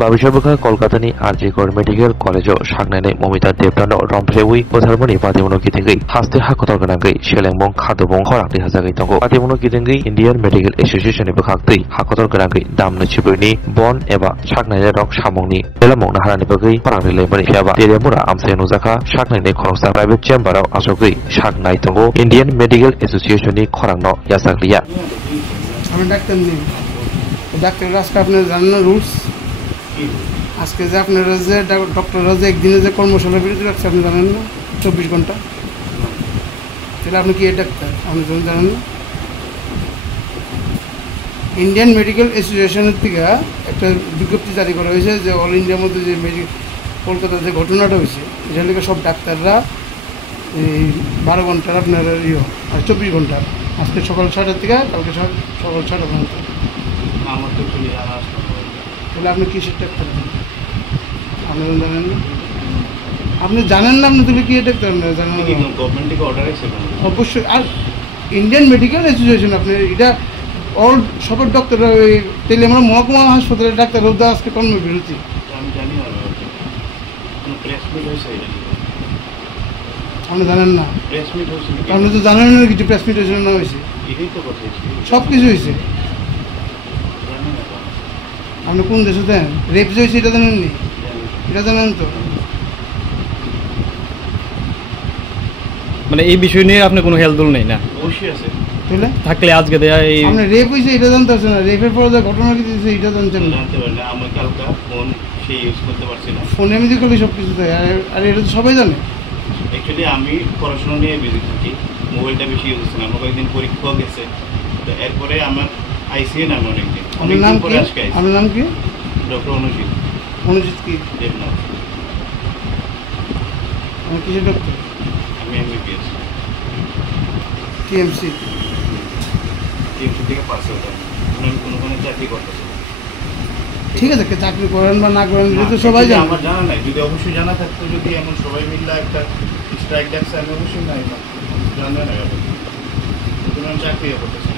बाबिसबखा कलकातानि आरजिकर medical कलेजाव सांनानै Mamita देबनानो रमफ्रेवि बोथारमनि पातिमुनो गिदिंगै हास्ते हाखतर गोनांगै सेलेंमं खादबं खरांनि हाजागै दंगो पातिमुनो गिदिंगै Indian medical एसोसिएशननि बखागदै हाखतर गोनांगै दामनो चिबुनि बन एबा सांनायनि रक सामंनि बेलामं नाहारानि बगै फरांनि लेमनि फियाबा देरेमुरा आमसे नुजाखा सांनायनि खरंसा प्राइवेट चेम्बाराव आसगै सांनाय दंगो इन्डियान मेडिकल एसोसिएशननि खरांनो यासागलिया আমি ডাক্তার নেই ডাক্তাররা আজকে আপনারা জানেন না রুলস আজকে যে আপনারা যে ডক্টররা যে একদিনে যে কর্মশালা বিরতি রাখছে আপনি জানেন না 24 ঘন্টা তাহলে আপনি কি ডাক্তার আপনি জানেন না ইন্ডিয়ান মেডিকেল অ্যাসোসিয়েশনের থেকে একটা বিজ্ঞপ্তি জারি করা হয়েছে যে অল ইন্ডিয়ার মধ্যে যে কলকাতার যে ঘটনাটা হয়েছে এটার লিগে সব ডাক্তাররা এই 12 ঘন্টার আপনার আর 24 ঘন্টা আজকে সকাল 6টার থেকে কালকে সকাল 6টা পর্যন্ত আমার তো তাহলে আপনি কিসের ডাক্তার আপনি জানেন না আপনি জানেন না আপনি তাহলে কি ডাক্তার জানেন না গভর্নমেন্ট থেকে অর্ডার আছে অবশ্যই আর ইন্ডিয়ান মেডিকেল অ্যাসোসিয়েশন আপনি এটা অল সবার ডক্টররা তাহলে আমরা মহকুমা হাসপাতালের ডাক্তাররা আজকে কর্মবিরতি আমি জানি না প্রেস মিট হয়েছে আপনি জানেন না প্রেস মিট হয়েছে আপনি তো জানেন না কিছু প্রেস মিট হয়েছে না হয়েছে এটাই তো কথা সব কিছু হয়েছে আপনি কোন দেশে দেন রেপ যে হয়েছে এটা জানেননি এটা জানেন তো মানে এই বিষয় নিয়ে আপনি কোনো হেলদোল নেই না অবশ্যই আছে তাহলে থাকলে আজকে দেয়া এই আপনি রেপ হয়েছে এটা জানতে পারছেন না রেপের পরে যে ঘটনা কি দিয়েছে এটা জানতেন না জানতে পারি না আমার কালকা ফোন সেই ইউজ করতে পারছি না ফোনে এমনি করলে সব কিছু দেয় আর এটা তো সবাই জানে অ্যাকচুয়ালি আমি পড়াশোনা নিয়ে বিজি থাকি মোবাইলটা বেশি ইউজ করছি না আমার কয়েকদিন পরীক্ষাও গেছে তো এরপরে আমার আইসিএন আমি অনেকদিন আপনার নাম পরে কি আজকে আপনার নাম কি ডক্টর অনুজিৎ অনুজিৎ কি দেবনাথ আমি কিসের ডক্টর আমি এমবিবিএস টিএমসি টিএমসি থেকে পাস হতাম আমি কোনো চাকরি করতেছি ঠিক আছে চাকরি করেন বা না করেন এটা তো সবাই জানে আমার জানা নাই যদি অবশ্যই জানা থাকতো যদি এমন সবাই মিলে একটা স্ট্রাইক ডাকছে আমি অবশ্যই নাই জানা নাই আমি চাকরি করতেছি